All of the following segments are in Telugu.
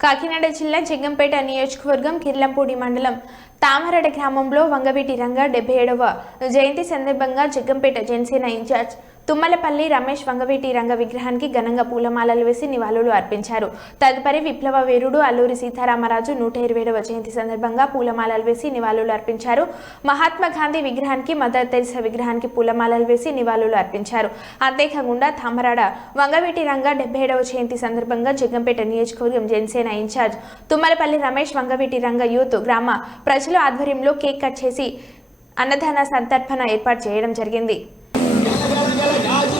కాకినాడ జిల్లా జగ్గంపేట నియోజకవర్గం కిర్లంపూడి మండలం తామరడ గ్రామంలో వంగవీటి రంగ డెబ్బై ఏడవ జయంతి సందర్భంగా జగ్గంపేట జనసేన ఇన్ఛార్జ్ తుమ్మలపల్లి రమేష్ వంగవీటి రంగ విగ్రహానికి ఘనంగా పూలమాలలు వేసి నివాళులు అర్పించారు. తదుపరి విప్లవ వీరుడు అల్లూరి సీతారామరాజు నూట ఇరవైడవ జయంతి సందర్భంగా పూలమాలలు వేసి నివాళులు అర్పించారు. మహాత్మా గాంధీ విగ్రహానికి మదర్ తెరిసా విగ్రహానికి పూలమాలలు వేసి నివాళులు అర్పించారు. అంతేకాకుండా తామరాడ వంగవీటి రంగ డెబ్బై ఏడవ జయంతి సందర్భంగా జగ్గంపేట నియోజకవర్గం జనసేన ఇన్ఛార్జ్ తుమ్మలపల్లి రమేష్ వంగవీటి రంగ యూత్ గ్రామ ప్రజల ఆధ్వర్యంలో కేక్ కట్ చేసి అన్నదాన సంతర్పణ ఏర్పాటు చేయడం జరిగింది. Hey!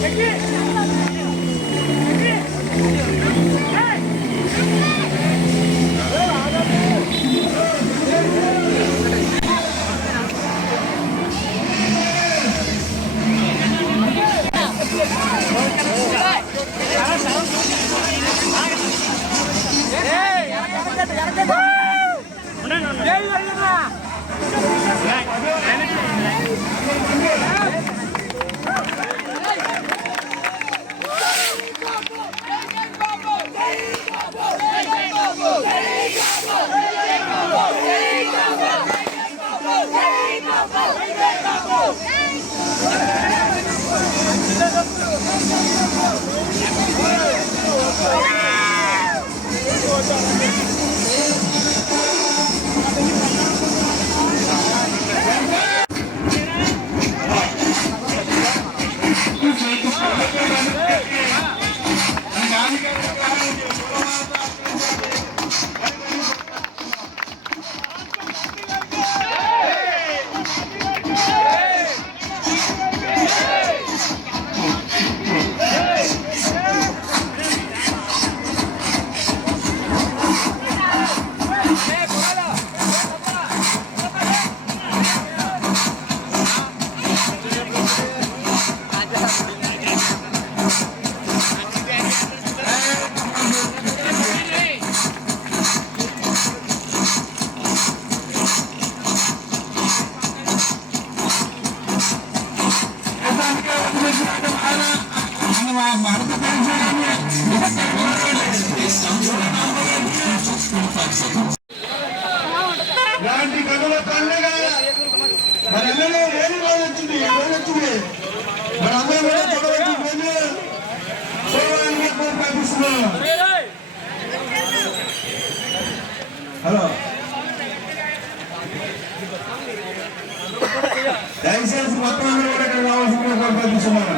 Hey! Estamos కనుల పండుగ. మన ఎమ్మెల్యే రోజు వచ్చింది ఏ రోజు వచ్చింది మన కూడా చూడవచ్చు హలో. దయచేసి మొత్తం కూడా రావాల్సిందిగా కోరుకుంటున్నాను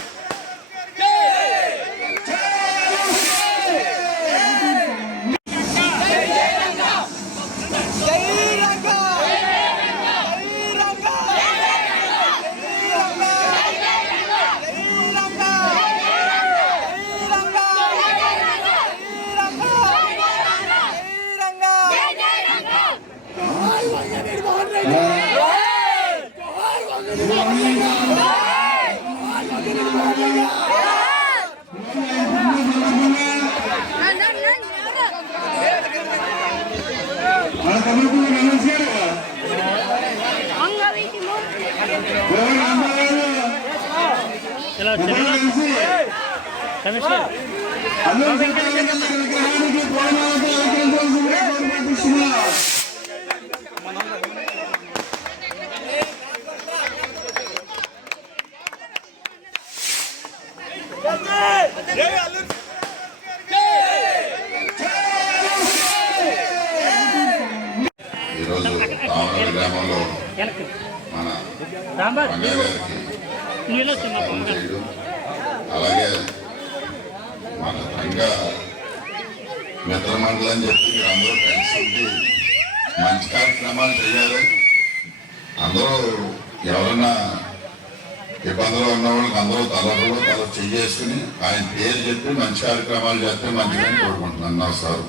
चलो चलो कमिश्नर అలాగే మన రంగ మిత్రమండలి అని చెప్పి అందరూ కలిసి ఉండి మంచి కార్యక్రమాలు చేయాలి. అందరూ ఎవరన్నా ఇబ్బందులు ఉన్న వాళ్ళకి అందరూ తలలు తల చెయ్యేసుకుని ఆయన పేరు చెప్పి మంచి కార్యక్రమాలు చేస్తే మంచిదని కోరుకుంటున్నాను. నమస్కారం.